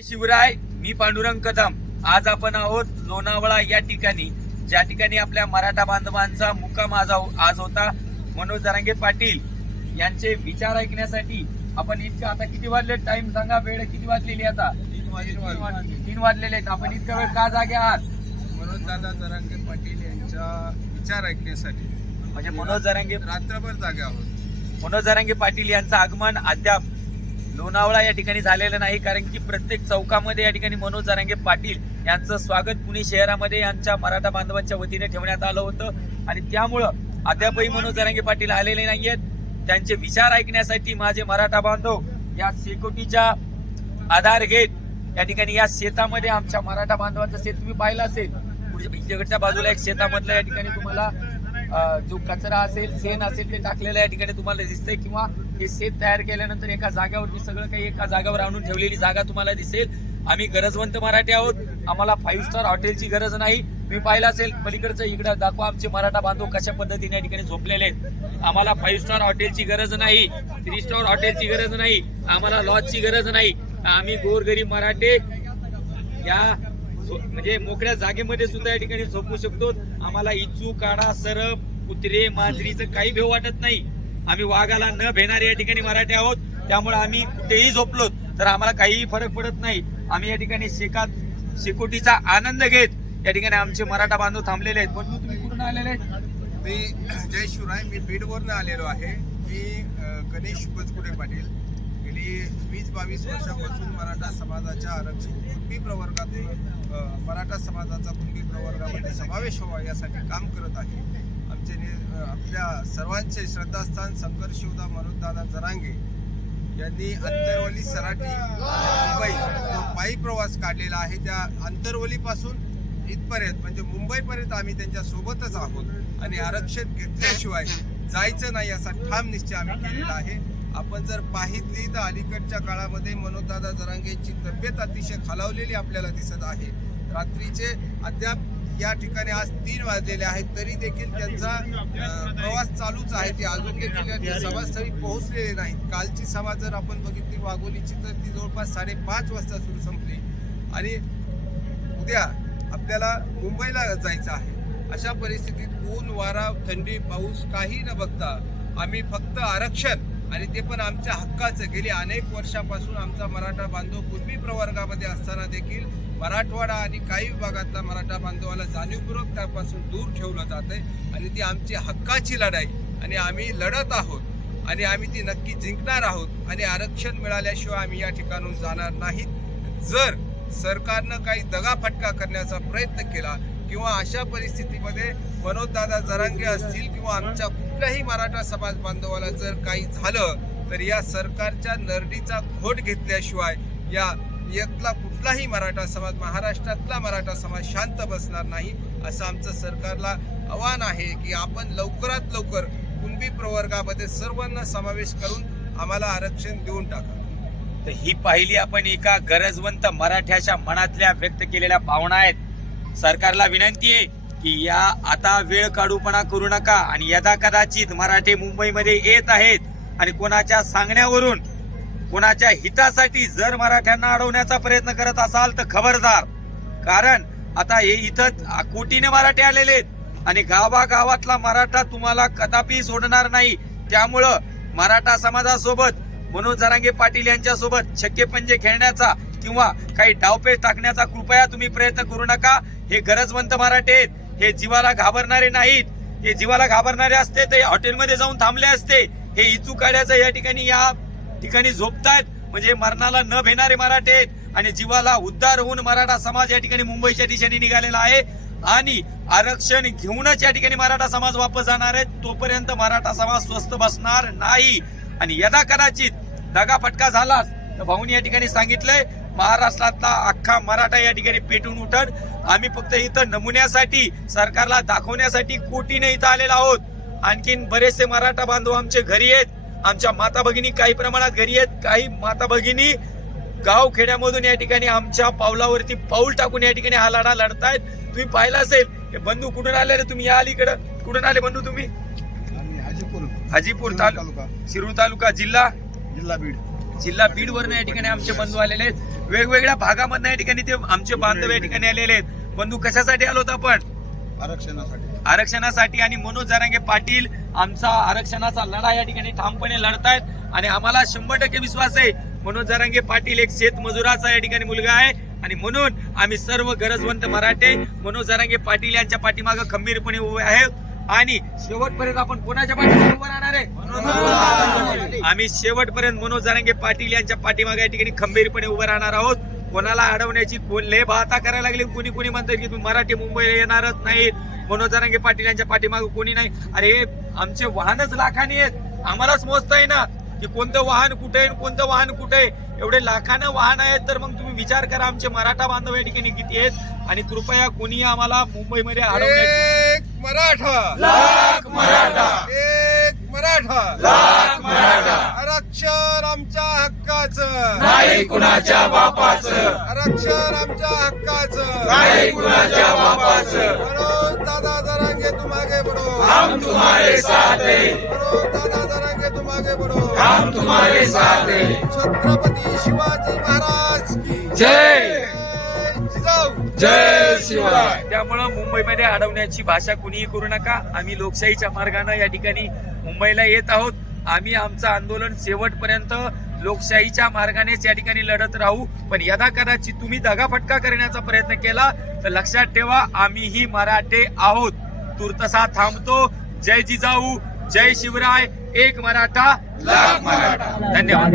शिवराय मी पांडुरंग कदम. आज आपण आहोत लोणावळा या ठिकाणी. ज्या ठिकाणी आपल्या मराठा बांधवांचा मुक्काम आज आज होता. मनोज जरांगे पाटील यांचे विचार ऐकण्यासाठी आपण इतका आता किती वाजले टाइम सांगा वेळ किती वाजलेली आता? तीन वाजलेले आहेत. आपण इतका वेळ का जागे आहात? मनोज दादा जरांगे पाटील यांचा विचार ऐकण्यासाठी. म्हणजे मनोज जरांगे रात्रभर जागे आहोत. मनोज जरांगे पाटील यांचं आगमन अद्याप लोणावळा या ठिकाणी झालेलं नाही कारण की प्रत्येक चौकामध्ये या ठिकाणी मनोज जरांगे पाटील यांचं स्वागत पुणे शहरामध्ये यांच्या मराठा बांधवांच्या वतीने ठेवण्यात आलं होतं. आणि त्यामुळं अद्यापही मनोज जरांगे पाटील आलेले नाही आहेत त्यांचे विचार ऐकण्यासाठी माझे मराठा बांधव या शेकोटीच्या आधार घेत या ठिकाणी या शेतामध्ये आमच्या मराठा बांधवांचं शेत तुम्ही पाहिलं असेल. पुढच्या इकडच्या बाजूला एक शेतामधलं या ठिकाणी तुम्हाला जो कचरा असेल शेण असेल ते टाकलेलं या ठिकाणी तुम्हाला दिसतंय किंवा हे शेत तयार केल्यानंतर एका जागेवरती सगळं काही एका जागेवर आणून ठेवलेली जागा तुम्हाला दिसेल. आम्ही गरजवंत मराठी आहोत. आम्हाला फाईव्ह स्टार हॉटेलची गरज नाही. मी पाहिलं असेल पलीकडचं इकडं दाखवा आमचे मराठा बांधव कशा पद्धतीने या ठिकाणी झोपलेले आहेत. आम्हाला फाईव्ह स्टार हॉटेलची गरज नाही. थ्री स्टार हॉटेलची गरज नाही. आम्हाला लॉजची गरज नाही. आम्ही गोरगरीब मराठे. या म्हणजे मोकळ्या जागेमध्ये सुद्धा या ठिकाणी झोपू शकतो. आम्हाला इचू काडा सरप कुत्रे मांजरीचं काही भेव वाटत नाही. आम्ही वाघाला न भेणारे या ठिकाणी मराठी आहोत. त्यामुळे आम्ही कुठेही झोपलो तर आम्हाला काहीही फरक पडत नाही. आम्ही या ठिकाणी शेकात शेकोटीचा आनंद घेत या ठिकाणी आमचे मराठा बांधव थांबलेले आहेत. पण तुम्ही कुठून आलेले आहेत? मी जय शिवराय मी बीडवरनं आलेलो आहे. मी गणेश बचकुडे पाटील. गेली वीस बावीस वर्षापासून मराठा समाजाच्या आरक्षित कुणबी प्रवर्गातून मराठा समाजाचा कुणबी प्रवर्गामध्ये समावेश व्हावा यासाठी काम करत आहे. आमचे आपल्या सर्वांचे श्रद्धास्थान संघर्ष योद्धा मनोजदादा जरांगे यांनी अंतरवली सराटी मुंबई जो पायी प्रवास काढलेला आहे त्या अंतरवलीपासून इथपर्यंत म्हणजे मुंबईपर्यंत आम्ही त्यांच्या सोबतच आहोत. आणि आरक्षण घेतल्याशिवाय जायचं नाही असा ठाम निश्चय आम्ही केलेला आहे. आपण जर पाहितली तर अलीकडच्या काळामध्ये मनोजदादा जरांगेची तब्येत अतिशय खालावलेली आपल्याला दिसत आहे. रात्रीचे अद्याप या ठिकाणी आज तीन वाजलेले आहेत तरी देखील त्यांचा प्रवास चालूच आहे. ते अजून देखील सभास्थळी पोहोचलेले नाहीत. कालची सभा जर आपण बघितली वाघोलीची तर ती जवळपास साडेपाच वाजता सुरू संपली. आणि उद्या आपल्याला मुंबईला जायचं आहे. अशा परिस्थितीत ऊन वारा थंडी पाऊस काही न बघता आम्ही फक्त आरक्षण आणि ते पण आमच्या हक्काचं. गेली अनेक वर्षापासून आमचा मराठा बांधव पूर्वी प्रवर्गामध्ये असताना देखील मराठवाडा आणि काही विभागातला मराठा बांधवाला जाणीवपूर्वक त्यापासून दूर ठेवलं जात आहे आणि ती आमची हक्काची लढाई. आणि आम्ही लढत आहोत आणि आम्ही ती नक्की जिंकणार आहोत आणि आरक्षण मिळाल्याशिवाय आम्ही या ठिकाणून जाणार नाहीत. जर सरकारनं काही दगाफटका करण्याचा प्रयत्न केला किंवा अशा परिस्थितीमध्ये मनोजदादा जरांगे असतील किंवा आमच्या कुठल्याही मराठा समाज बांधवाला जर काही झालं तर या सरकारच्या नरडीचा घोट घेतल्याशिवाय या यातला कुठलाही मराठा समाज महाराष्ट्रातला मराठा समाज शांत बसणार नाही असं आमचं सरकारला आव्हान आहे की आपण लवकरात लवकर कुणबी प्रवर्गामध्ये सर्वांना समावेश करून आम्हाला आरक्षण देऊन टाका. तर ही पाहिली आपण एका गरजवंत मराठ्याच्या मनातल्या व्यक्त केलेल्या भावना आहेत. सरकारला विनंती आहे की या आता वेळ काढूपणा करू नका आणि यदा कदाचित मराठे मुंबईमध्ये येत आहेत आणि कोणाच्या सांगण्यावरून कोणाच्या हितासाठी जर मराठ्यांना अडवण्याचा प्रयत्न करत असाल तर खबरदार. कारण आता हे इथं कोटीने मराठे आलेले आहेत आणि गावागावातला मराठा तुम्हाला कदापि सोडणार नाही. त्यामुळं मराठा समाजासोबत मनोज जरांगे पाटील यांच्या सोबत पंजे खेळण्याचा किंवा काही डावपेच टाकण्याचा कृपया तुम्ही प्रयत्न करू नका. हे गरजवंत मराठे आहेत. हे जीवाला घाबरणारे नाहीत. हे जीवाला घाबरणारे असते ते हॉटेलमध्ये जाऊन थांबले असते. हे इचू काढ्याचं या ठिकाणी या ठिकाणी झोपतायत. म्हणजे मरणाला न भेणारे मराठे आहेत. आणि जीवाला उद्धार होऊन मराठा समाज या ठिकाणी मुंबईच्या दिशेने निघालेला आहे. आणि आरक्षण घेऊनच या ठिकाणी मराठा समाज वापस जाणार आहे. तोपर्यंत मराठा समाज स्वस्त बसणार नाही. आणि यदा कदाचित दगा फटका झालाच तर भाऊनी या ठिकाणी सांगितलंय महाराष्ट्रातला अख्खा मराठा या ठिकाणी पेटून उठत. आम्ही फक्त इथं नमुन्यासाठी सरकारला दाखवण्यासाठी कोटीने इथं आलेलो आहोत. आणखीन बरेचसे मराठा बांधव आमचे घरी आहेत. आमच्या माता भगिनी काही प्रमाणात घरी आहेत. काही माता भगिनी गाव खेड्यामधून या ठिकाणी आमच्या पावलावरती पाऊल टाकून या ठिकाणी हा लढा लढतायत. तुम्ही पाहिला असेल हे बंधू कुठून आले रे तुम्ही? या अलीकडं. कुठून आले बंधू तुम्ही? हाजीपूर. हाजीपूर तालुका. शिरूर तालुका जिल्हा? जिल्हा बीड. जिल्हा बीड वरनं या ठिकाणी आमचे बंधू आलेले आहेत. वेगवेगळ्या भागामधनं या ठिकाणी ते आमचे बांधव या ठिकाणी आलेले आहेत. बंधू कशासाठी आलो होतो आपण? आरक्षणासाठी. आरक्षणासाठी आणि मनोज जरांगे पाटील आमचा आरक्षणाचा लढा या ठिकाणी ठामपणे लढतायत आणि आम्हाला शंभर टक्के विश्वास आहे. मनोज जरांगे पाटील एक शेतमजुराचा या ठिकाणी मुलगा आहे आणि म्हणून आम्ही सर्व गरजवंत मराठे मनोज जरांगे पाटील यांच्या पाठीमागे खंबीरपणे उभे आहेत. आणि शेवटपर्यंत आपण कोणाच्या पाठीमागे उभं राहणार आहे? आम्ही शेवटपर्यंत मनोज जरांगे पाटील यांच्या पाठीमागे या ठिकाणी खंबीरपणे उभं राहणार आहोत. कोणाला अडवण्याची कोण लय बाता करायला लागली? कुणी कुणी म्हणतात की तुम्ही मराठी मुंबईला येणारच नाहीत. मनोज जरांगे पाटील यांच्या पाठीमागे कोणी नाही? अरे हे आमचे वाहनच लाखानी आहेत. आम्हालाच मोजता ना की कोणतं वाहन कुठे कोणतं वाहन कुठे आहे? एवढे लाखानं वाहन आहेत तर मग तुम्ही विचार करा आमचे मराठा बांधव या ठिकाणी किती आहेत आणि कृपया कोणी आम्हाला मुंबईमध्ये एक मराठा. लाख मराठा. एक मराठा. लाख मराठा. आरक्षण आमच्या हक्काचं. नाही कुणाच्या बापाचं. आरक्षण आमच्या हक्काचं. नाही कुणाच्या बापाचं. मनोज दादा जरांगे तुम आगे बढ़ो हम तुम्हारे साथ हैं. दादा जरांगे तुम आगे बढ़ो हम तुम्हारे साथ हैं. छत्रपती शिवाजी महाराज जय! जय शिवराय! त्यामुळं मुंबईमध्ये अडवण्याची भाषा कुणीही करू नका. आम्ही लोकशाहीच्या मार्गाने या ठिकाणी मुंबईला येत आहोत. आम्ही आमचं आंदोलन शेवटपर्यंत लोकशाहीच्या मार्गानेच या ठिकाणी लढत राहू. पण यदा कदाचित तुम्ही दगाफटका करण्याचा प्रयत्न केला तर लक्षात ठेवा आम्हीही मराठे आहोत. तुर्तसा थांबतो. जय जिजाऊ जय शिवराय. एक मराठा लाख मराठा. धन्यवाद.